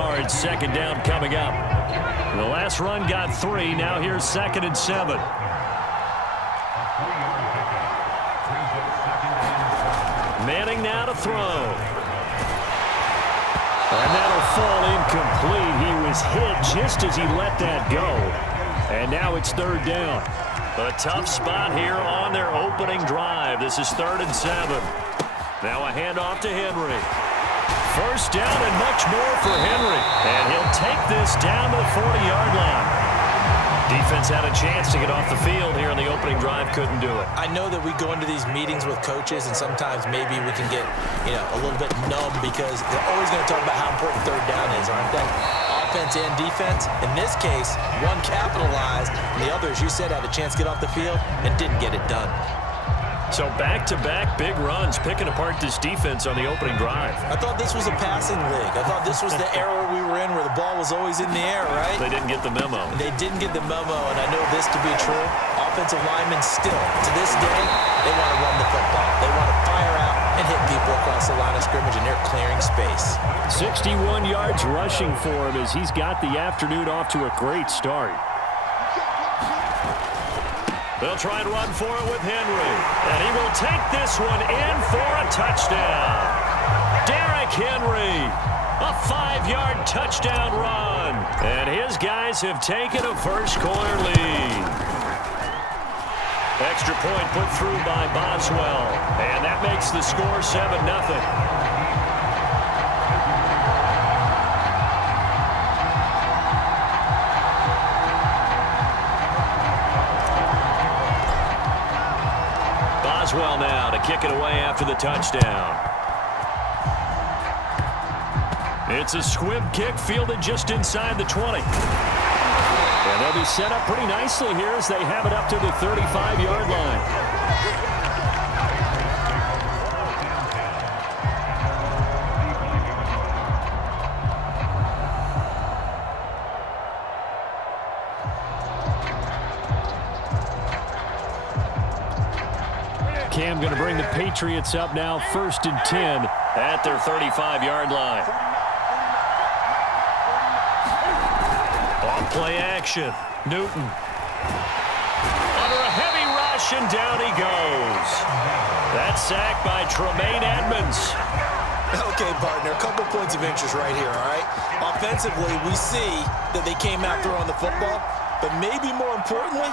yards. Second down coming up. The last run got 3. Now here's 2nd and 7. Manning now to throw. And that'll fall incomplete. He was hit just as he let that go. And now it's 3rd down. A tough spot here on their opening drive. This is 3rd and 7. Now a handoff to Henry. 1st down and much more for Henry. And he'll take this down to the 40-yard line. Defense had a chance to get off the field here in the opening drive. Couldn't do it. I know that we go into these meetings with coaches, and sometimes maybe we can get, a little bit numb because they're always going to talk about how important 3rd down is, aren't they? Offense and defense. In this case, one capitalized, and the other, as you said, had a chance to get off the field and didn't get it done. So back-to-back big runs, picking apart this defense on the opening drive. I thought this was a passing league. I thought this was the era we were in where the ball was always in the air, right? They didn't get the memo. They didn't get the memo, and I know this to be true. Offensive linemen still, to this day, they want to run the football. They want to fire out and hit people across the line of scrimmage, and they're clearing space. 61 yards rushing for him as he's got the afternoon off to a great start. They'll try and run for it with Henry. And he will take this one in for a touchdown. Derrick Henry, a 5-yard touchdown run. And his guys have taken a first-quarter lead. Extra point put through by Boswell. And that makes the score 7-0. Boswell now to kick it away after the touchdown. It's a squib kick fielded just inside the 20. And they'll be set up pretty nicely here as they have it up to the 35-yard line. Cam going to bring the Patriots up now, 1st and 10 at their 35-yard line. On play action, Newton. Under a heavy rush, and down he goes. That's sacked by Tremaine Edmonds. Okay, partner, a couple points of interest right here, all right? Offensively, we see that they came out throwing the football, but maybe more importantly,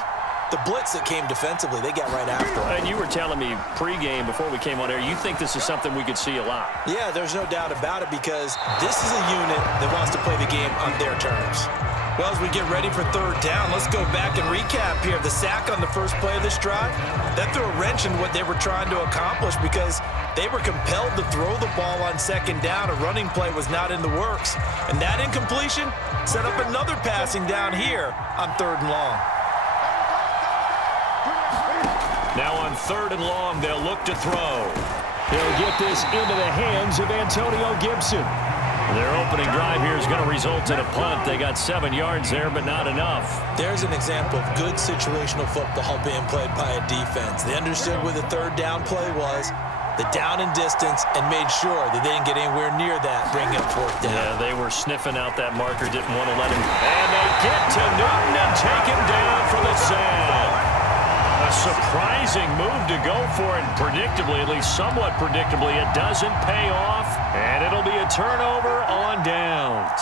the blitz that came defensively, they got right after him. And you were telling me pregame before we came on air, you think this is something we could see a lot. Yeah, there's no doubt about it because this is a unit that wants to play the game on their terms. Well, as we get ready for 3rd down, let's go back and recap here. The sack on the first play of this drive, that threw a wrench in what they were trying to accomplish because they were compelled to throw the ball on 2nd down. A running play was not in the works. And that incompletion set up another passing down here on 3rd and long. Now on 3rd and long, they'll look to throw. He'll get this into the hands of Antonio Gibson. Their opening drive here is going to result in a punt. They got 7 yards there, but not enough. There's an example of good situational football being played by a defense. They understood where the 3rd down play was, the down and distance, and made sure that they didn't get anywhere near that, bring up 4th down. Yeah, they were sniffing out that marker, didn't want to let him. And they get to Newton and take him down for the sack. A surprising move to go for it, and predictably, at least somewhat predictably, it doesn't pay off, and it'll be a turnover on downs.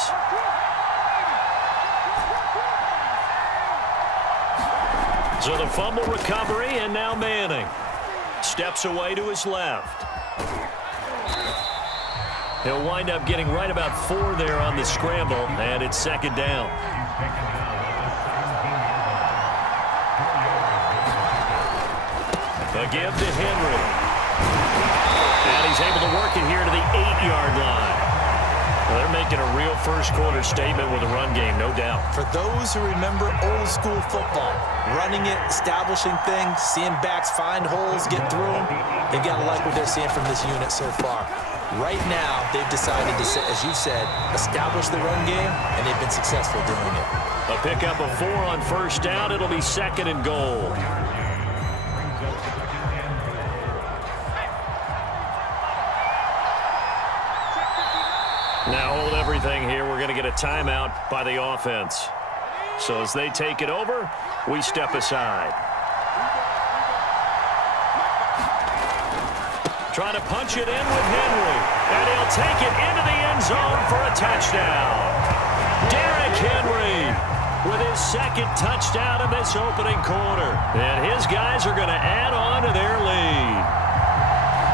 So the fumble recovery, and now Manning steps away to his left. He'll wind up getting right about 4 there on the scramble, and it's 2nd down. A give to Henry. And he's able to work it here to the 8-yard line. Well, they're making a real first-quarter statement with a run game, no doubt. For those who remember old-school football, running it, establishing things, seeing backs find holes, get through them, they've got to like what they're seeing from this unit so far. Right now, they've decided to, as you said, establish the run game, and they've been successful doing it. A pickup of 4 on 1st down. It'll be 2nd and goal. Now hold everything here. We're going going to get a timeout by the offense. So as they take it over, we step aside. Trying to punch it in with Henry. And he'll take it into the end zone for a touchdown. Derrick Henry with his second touchdown in this opening quarter. And his guys are going to add on to their lead.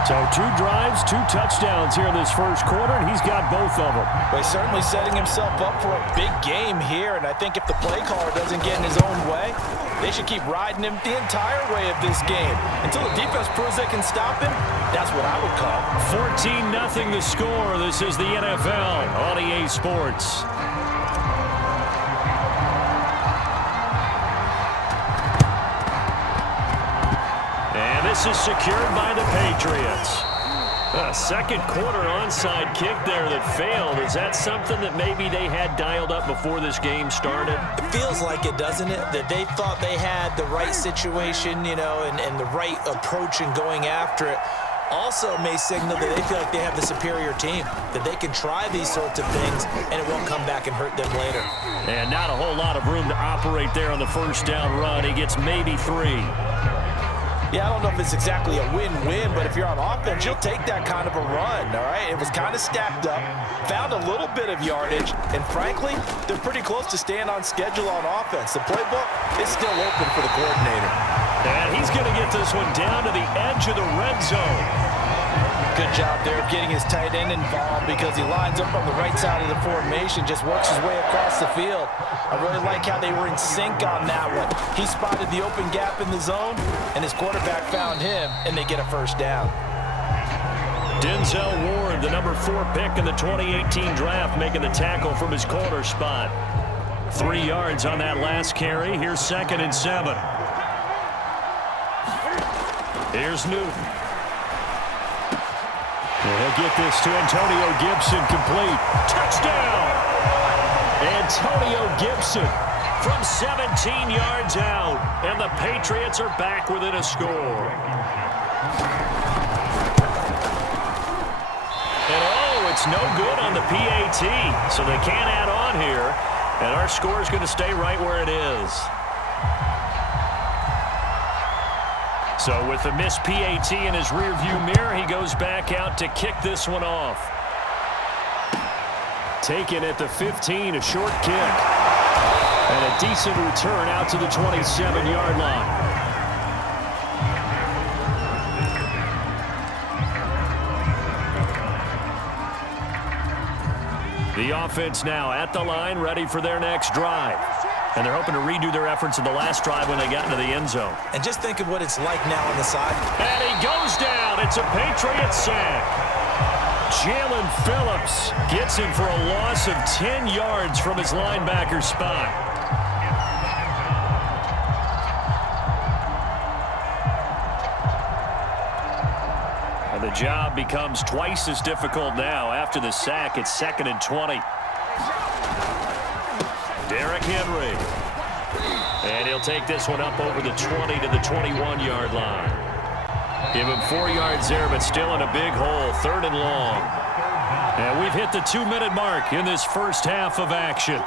So 2 drives, 2 touchdowns here in this first quarter, and he's got both of them. Well, he's certainly setting himself up for a big game here, and I think if the play caller doesn't get in his own way, they should keep riding him the entire way of this game. Until the defense proves they can stop him, that's what I would call. 14-0 the score. This is the NFL on EA Sports. This is secured by the Patriots. A second quarter onside kick there that failed. Is that something that maybe they had dialed up before this game started? It feels like it, doesn't it? That they thought they had the right situation, you know, and the right approach in going after it. Also may signal that they feel like they have the superior team, that they can try these sorts of things and it won't come back and hurt them later. And not a whole lot of room to operate there on the first down run. He gets maybe 3. Yeah, I don't know if it's exactly a win-win, but if you're on offense, you'll take that kind of a run, all right? It was kind of stacked up, found a little bit of yardage, and frankly, they're pretty close to staying on schedule on offense. The playbook is still open for the coordinator. And he's going to get this one down to the edge of the red zone. Good job there of getting his tight end involved because he lines up on the right side of the formation, just works his way across the field. I really like how they were in sync on that one. He spotted the open gap in the zone, and his quarterback found him, and they get a first down. Denzel Ward, the number 4 pick in the 2018 draft, making the tackle from his corner spot. 3 yards on that last carry. Here's 2nd and 7. Here's Newton. He'll get this to Antonio Gibson, complete. Touchdown! Antonio Gibson from 17 yards out. And the Patriots are back within a score. And oh, it's no good on the PAT. So they can't add on here. And our score is going to stay right where it is. So with the missed PAT in his rearview mirror, he goes back out to kick this one off. Taken at the 15, a short kick. And a decent return out to the 27-yard line. The offense now at the line, ready for their next drive. And they're hoping to redo their efforts in the last drive when they got into the end zone. And just think of what it's like now on the side. And he goes down. It's a Patriot sack. Jalen Phillips gets him for a loss of 10 yards from his linebacker spot. And the job becomes twice as difficult now. After the sack, it's 2nd and 20. Derrick Henry. And he'll take this one up over the 20 to the 21-yard line. Give him 4 yards there, but still in a big hole. 3rd and long. And we've hit the 2-minute mark in this first half of action.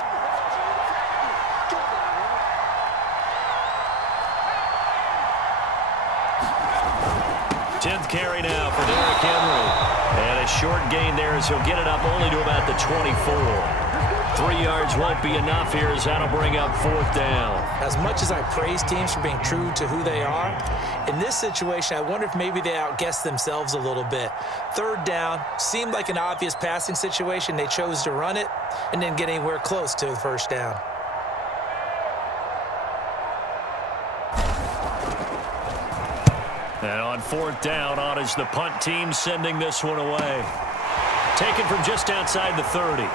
Tenth carry now for Derrick Henry. And a short gain there as he'll get it up only to about the 24. 3 yards won't be enough here as that'll bring up 4th down. As much as I praise teams for being true to who they are, in this situation, I wonder if maybe they outguessed themselves a little bit. 3rd down seemed like an obvious passing situation. They chose to run it and didn't get anywhere close to the 1st down. And on 4th down, on is the punt team sending this one away. Taken from just outside the 30.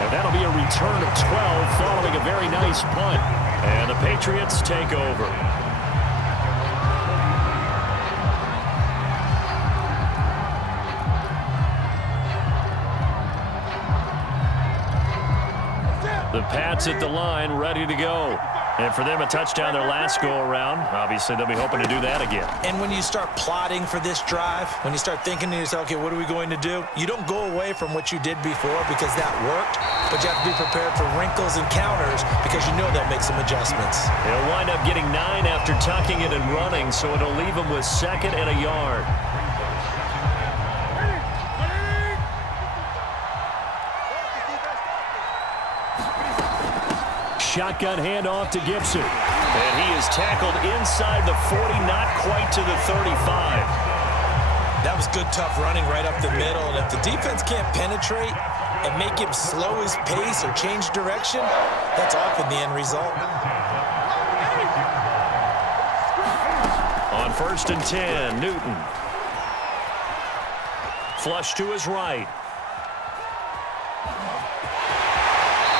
And that'll be a return of 12 following a very nice punt. And the Patriots take over. The Pats at the line, ready to go. And for them, a touchdown their last go-around. Obviously, they'll be hoping to do that again. And when you start plotting for this drive, when you start thinking to yourself, okay, what are we going to do? You don't go away from what you did before because that worked, but you have to be prepared for wrinkles and counters because you know they'll make some adjustments. They'll wind up getting 9 after tucking it and running, so it'll leave them with 2nd and a yard. Shotgun handoff to Gibson. And he is tackled inside the 40, not quite to the 35. That was good, tough running right up the middle. And if the defense can't penetrate and make him slow his pace or change direction, that's often the end result. On 1st and 10, Newton. Flush to his right.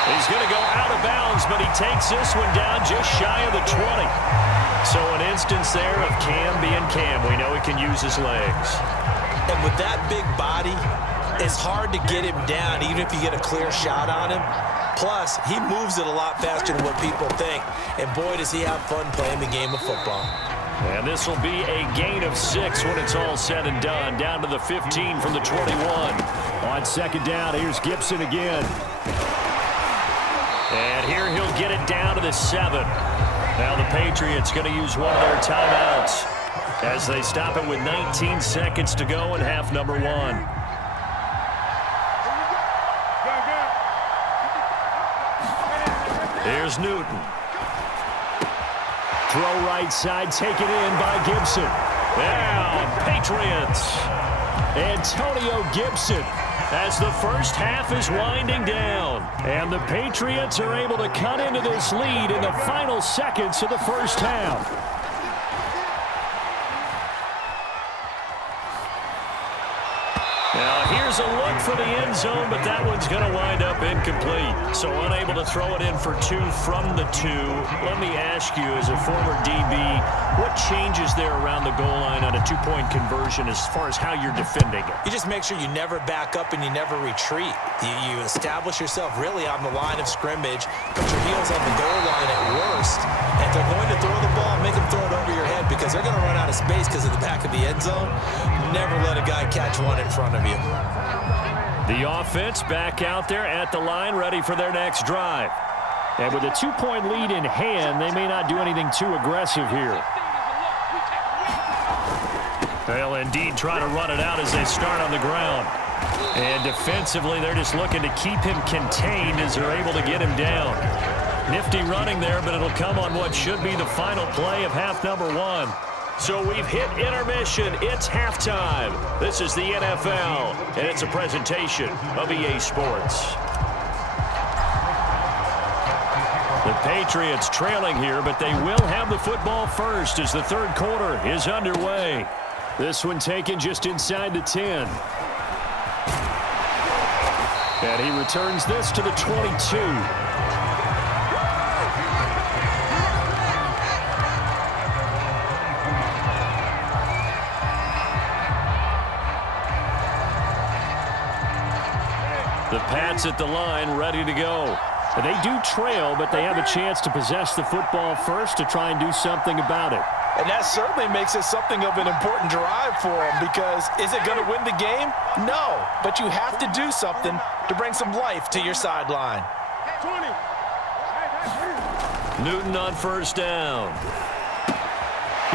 He's going to go out of bounds, but he takes this one down just shy of the 20. So an instance there of Cam being Cam. We know he can use his legs. And with that big body, it's hard to get him down, even if you get a clear shot on him. Plus, he moves it a lot faster than what people think. And boy, does he have fun playing the game of football. And this will be a gain of 6 when it's all said and done. Down to the 15 from the 21. On 2nd down, here's Gibson again. And here he'll get it down to the 7. Now the Patriots going to use one of their timeouts as they stop it with 19 seconds to go in half number 1. Here's Newton. Throw right side, taken in by Gibson. Now, Patriots. Antonio Gibson as the first half is winding down. And the Patriots are able to cut into this lead in the final seconds of the first half. Now here's a look for the end zone, but that one's going to wind up incomplete. So unable to throw it in for 2 from the 2. Let me ask you, as a former DB, what changes there around the goal line on a 2-point conversion as far as how you're defending it? You just make sure you never back up and you never retreat. You establish yourself really on the line of scrimmage, put your heels on the goal line at worst. And if they're going to throw the ball, make them throw it over your head because they're going to run out of space because of the back of the end zone. Never let a guy catch one in front of you. The offense back out there at the line, ready for their next drive. And with a 2-point lead in hand, they may not do anything too aggressive here. They'll indeed try to run it out as they start on the ground. And defensively, they're just looking to keep him contained as they're able to get him down. Nifty running there, but it'll come on what should be the final play of half number 1. So we've hit intermission. It's halftime. This is the NFL, and it's a presentation of EA Sports. The Patriots trailing here, but they will have the football first as the third quarter is underway. This one taken just inside the 10. And he returns this to the 22. The Pats at the line, ready to go. And they do trail, but they have a chance to possess the football first to try and do something about it. And that certainly makes it something of an important drive for them because is it going to win the game? No, but you have to do something to bring some life to your sideline. 20. Newton on 1st down.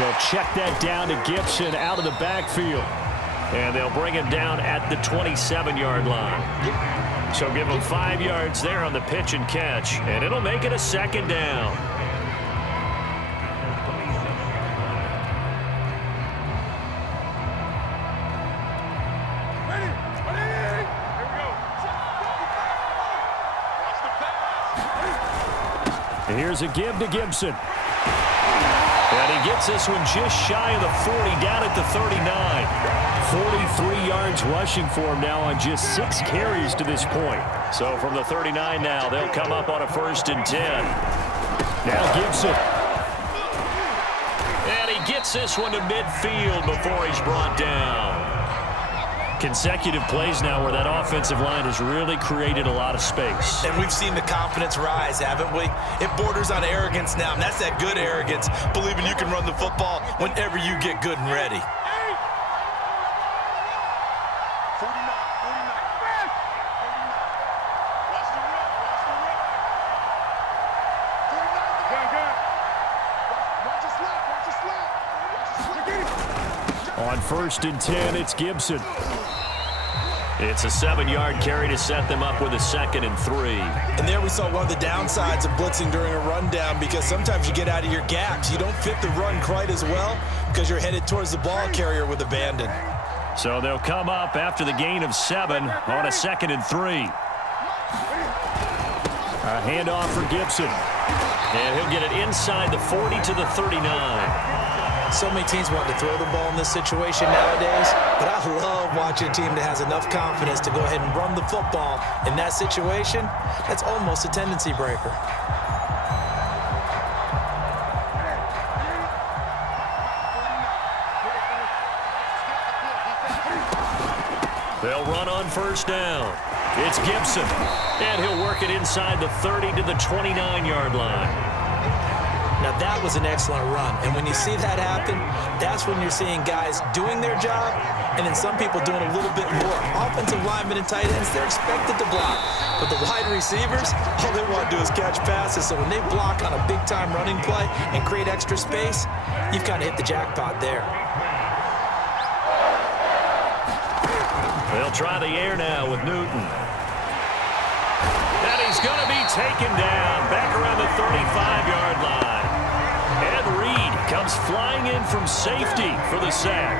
He'll check that down to Gibson out of the backfield. And they'll bring him down at the 27-yard line. So give him 5 yards there on the pitch and catch, and it'll make it a 2nd down. And here's a give to Gibson. And he gets this one just shy of the 40, down at the 39. 43 yards rushing for him now on just 6 carries to this point. So from the 39 now, they'll come up on a 1st and 10. Now Gibson. And he gets this one to midfield before he's brought down. Consecutive plays now where that offensive line has really created a lot of space. And we've seen the confidence rise, haven't we? It borders on arrogance now, and that's that good arrogance, believing you can run the football whenever you get good and ready. On 1st and 10, it's Gibson. It's a 7-yard carry to set them up with a 2nd and 3. And there we saw one of the downsides of blitzing during a rundown, because sometimes you get out of your gaps. You don't fit the run quite as well because you're headed towards the ball carrier with abandon. So they'll come up after the gain of 7 on a 2nd and 3. A handoff for Gibson. And he'll get it inside the 40 to the 39. So many teams want to throw the ball in this situation nowadays, but I love watching a team that has enough confidence to go ahead and run the football in that situation. That's almost a tendency breaker. They'll run on 1st down. It's Gibson, and he'll work it inside the 30 to the 29-yard line. Now, that was an excellent run, and when you see that happen, that's when you're seeing guys doing their job, and then some people doing a little bit more. Offensive linemen and tight ends, they're expected to block, but the wide receivers, all they want to do is catch passes, so when they block on a big-time running play and create extra space, you've kind of hit the jackpot there. They'll try the air now with Newton. And he's going to be taken down back around the 35-yard line. Ed Reed comes flying in from safety for the sack.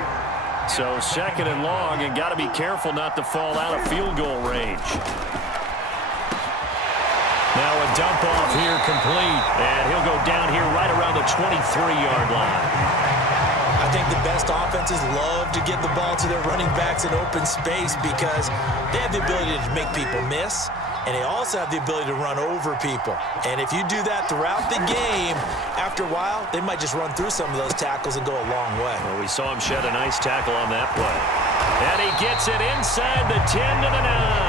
So 2nd and long, and got to be careful not to fall out of field goal range. Now a dump off here complete, and he'll go down here right around the 23-yard line. I think the best offenses love to get the ball to their running backs in open space because they have the ability to make people miss, and they also have the ability to run over people. And if you do that throughout the game, after a while, they might just run through some of those tackles and go a long way. Well, we saw him shed a nice tackle on that play. And he gets it inside the 10 to the 9.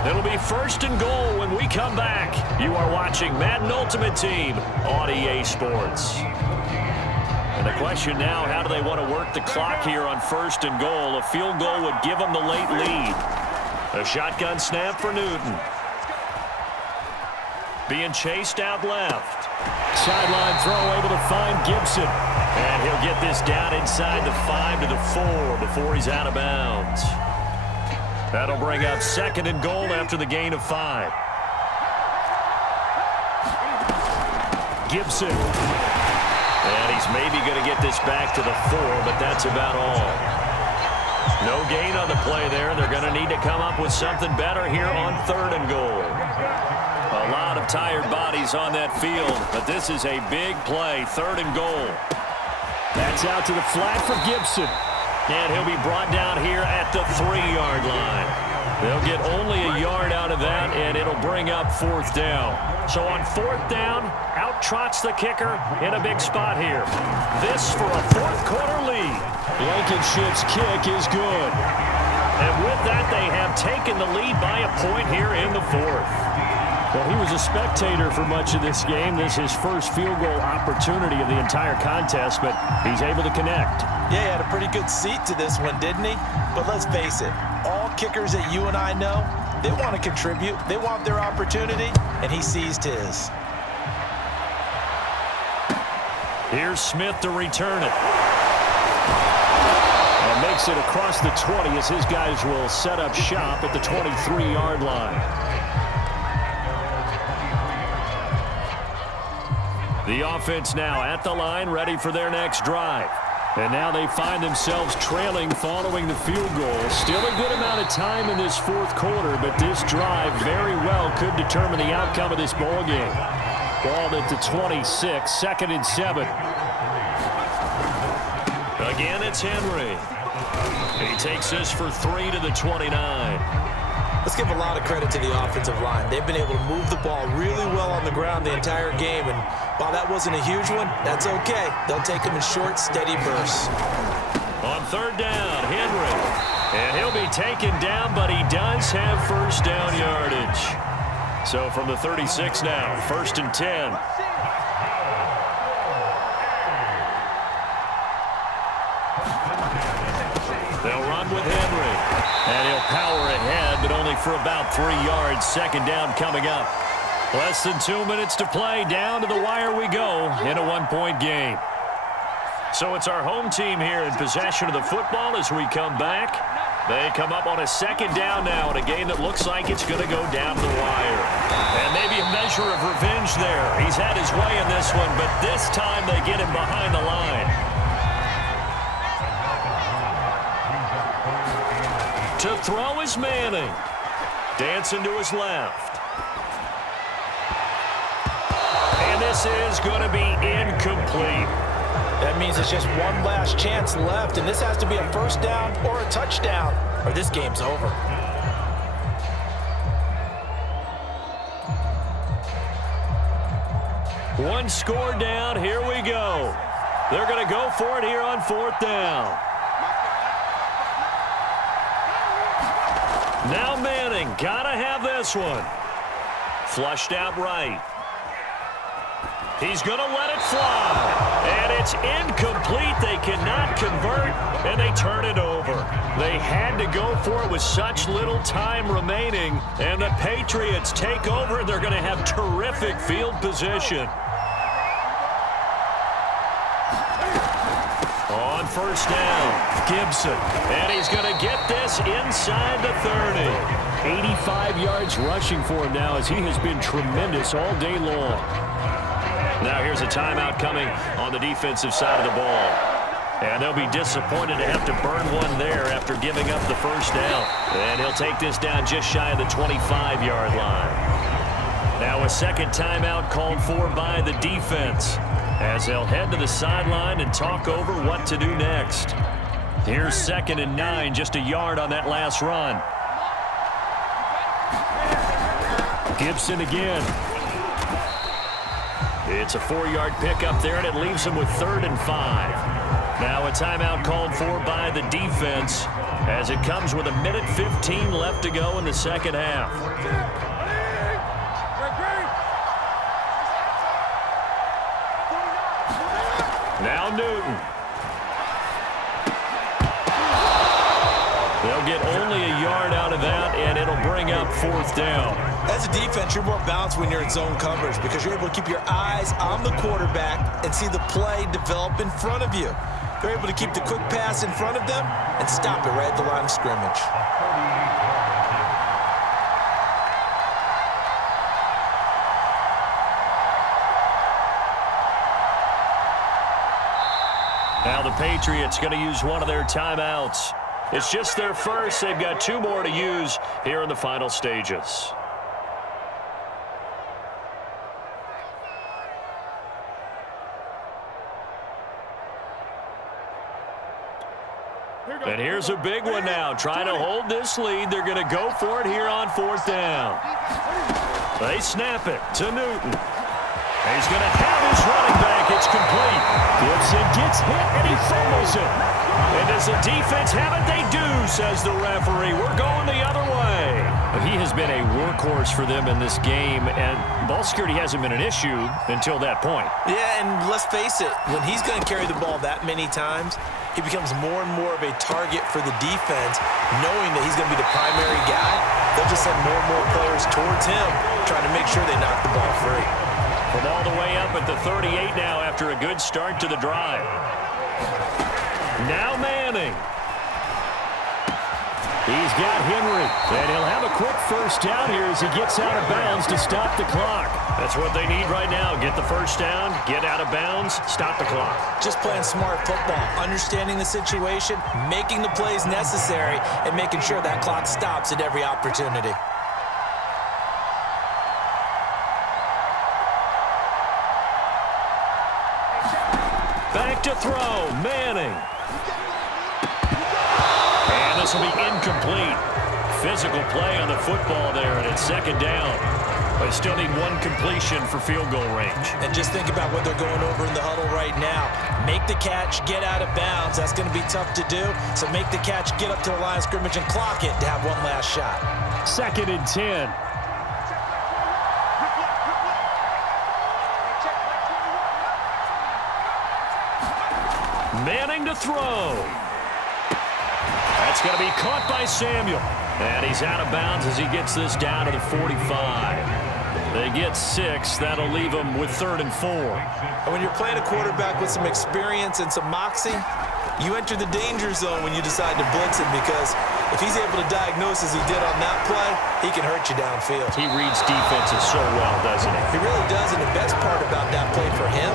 It'll be 1st and goal when we come back. You are watching Madden Ultimate Team on EA Sports. And the question now, how do they want to work the clock here on 1st and goal? A field goal would give them the late lead. A shotgun snap for Newton. Being chased out left. Sideline throw able to find Gibson. And he'll get this down inside the 5 to the 4 before he's out of bounds. That'll bring up 2nd and goal after the gain of 5. Gibson. And he's maybe going to get this back to the 4, but that's about all. No gain on the play there. They're going to need to come up with something better here on 3rd and goal. A lot of tired bodies on that field, but this is a big play. 3rd and goal. That's out to the flat for Gibson. And he'll be brought down here at the 3-yard line. They'll get only a yard out of that, and it'll bring up 4th down. So on 4th down, out trots the kicker in a big spot here. This for a 4th quarter lead. Blankenship's kick is good. And with that, they have taken the lead by a point here in the 4th. Well, he was a spectator for much of this game. This is his first field goal opportunity of the entire contest, but he's able to connect. Yeah, he had a pretty good seat to this one, didn't he? But let's face it, all kickers that you and I know, they want to contribute. They want their opportunity, and he seized his. Here's Smith to return it. And makes it across the 20 as his guys will set up shop at the 23-yard line. The offense now at the line, ready for their next drive. And now they find themselves trailing following the field goal. Still a good amount of time in this 4th quarter, but this drive very well could determine the outcome of this ball game. Ball at the 26, 2nd and 7. Again, it's Henry. He takes this for 3 to the 29. Let's give a lot of credit to the offensive line. They've been able to move the ball really well on the ground the entire game, and while that wasn't a huge one, that's okay. They'll take them in short, steady bursts. On third down, Henry. And he'll be taken down, but he does have first down yardage. So from the 36 now, 1st and 10. They'll run with Henry. And he'll power ahead, but only for about 3 yards. 2nd down coming up. Less than 2 minutes to play. Down to the wire we go in a 1-point game. So it's our home team here in possession of the football as we come back. They come up on a 2nd down now in a game that looks like it's going to go down to the wire. And maybe a measure of revenge there. He's had his way in this one, but this time they get him behind the line. To throw is Manning. Dancing to his left. And this is going to be incomplete. That means it's just one last chance left, and this has to be a first down or a touchdown, or this game's over. One score down. Here we go. They're going to go for it here on 4th down. Now Manning, gotta have this one. Flushed out right. He's going to let it fly. And it's incomplete. They cannot convert, and they turn it over. They had to go for it with such little time remaining, and the Patriots take over, and they're going to have terrific field position. On 1st down, Gibson. And he's going to get this inside the 30. 85 yards rushing for him now as he has been tremendous all day long. Now here's a timeout coming on the defensive side of the ball. And they'll be disappointed to have to burn one there after giving up the first down. And he'll take this down just shy of the 25-yard line. Now a 2nd timeout called for by the defense as they'll head to the sideline and talk over what to do next. Here's 2nd and 9, just a yard on that last run. Gibson again. It's a 4-yard pickup there, and it leaves him with 3rd and 5. Now a timeout called for by the defense as it comes with 1:15 left to go in the 2nd half. Now Newton. They'll get only a yard out of that, and it'll bring up 4th down. As a defense, you're more balanced when you're in zone coverage because you're able to keep your eyes on the quarterback and see the play develop in front of you. They're able to keep the quick pass in front of them and stop it right at the line of scrimmage. Now the Patriots going to use one of their timeouts. It's just their first. They've got 2 more to use here in the final stages. And here's a big one now. Trying to hold this lead. They're going to go for it here on 4th down. They snap it to Newton. He's going to have his running back. It's complete. Gibson gets hit, and he fumbles it. And does the defense have it? They do, says the referee. We're going the other way. He has been a workhorse for them in this game, and ball security hasn't been an issue until that point. Yeah, and let's face it, when he's going to carry the ball that many times, he becomes more and more of a target for the defense, knowing that he's going to be the primary guy. They'll just send more and more players towards him, trying to make sure they knock the ball free. From all the way up at the 38 now after a good start to the drive. Now Manning. He's got Henry, and he'll have a quick first down here as he gets out of bounds to stop the clock. That's what they need right now. Get the first down, get out of bounds, stop the clock. Just playing smart football, understanding the situation, making the plays necessary, and making sure that clock stops at every opportunity. Back to throw, Manning. And this will be incomplete. physical play on the football there, and it's second down. They still need one completion for field goal range. And just think about what they're going over in the huddle right now. Make the catch, get out of bounds. That's going to be tough to do. So make the catch, get up to the line of scrimmage, and clock it to have one last shot. 2nd and 10. Manning to throw. That's going to be caught by Samuel. And he's out of bounds as he gets this down to the 45. They get 6. That'll leave them with 3rd and 4. And when you're playing a quarterback with some experience and some moxie, you enter the danger zone when you decide to blitz him, because if he's able to diagnose as he did on that play, he can hurt you downfield. He reads defenses so well, doesn't he? He really does, and the best part about that play for him,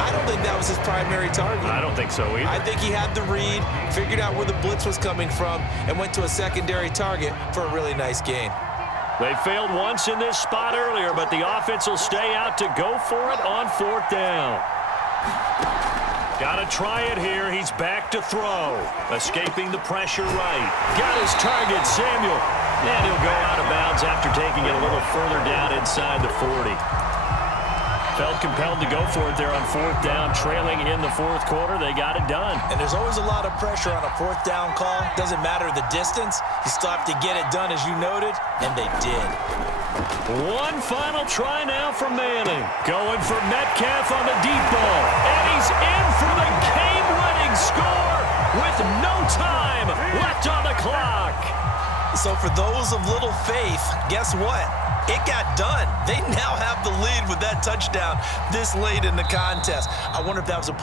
I don't think that was his primary target. I don't think so either. I think he had the read, figured out where the blitz was coming from, and went to a secondary target for a really nice gain. They failed once in this spot earlier, but the offense will stay out to go for it on 4th down. Got to try it here. He's back to throw. Escaping the pressure right. Got his target, Samuel. And he'll go out of bounds after taking it a little further down inside the 40. Felt compelled to go for it there on 4th down, trailing in the 4th quarter. They got it done. And there's always a lot of pressure on a 4th down call. Doesn't matter the distance. You still have to get it done, as you noted, and they did. One final try now from Manning. Going for Metcalf on the deep ball. And he's in for the game-winning score with no time left on the clock. So for those of little faith, guess what? It got done. They now have the lead with that touchdown this late in the contest. I wonder if that was a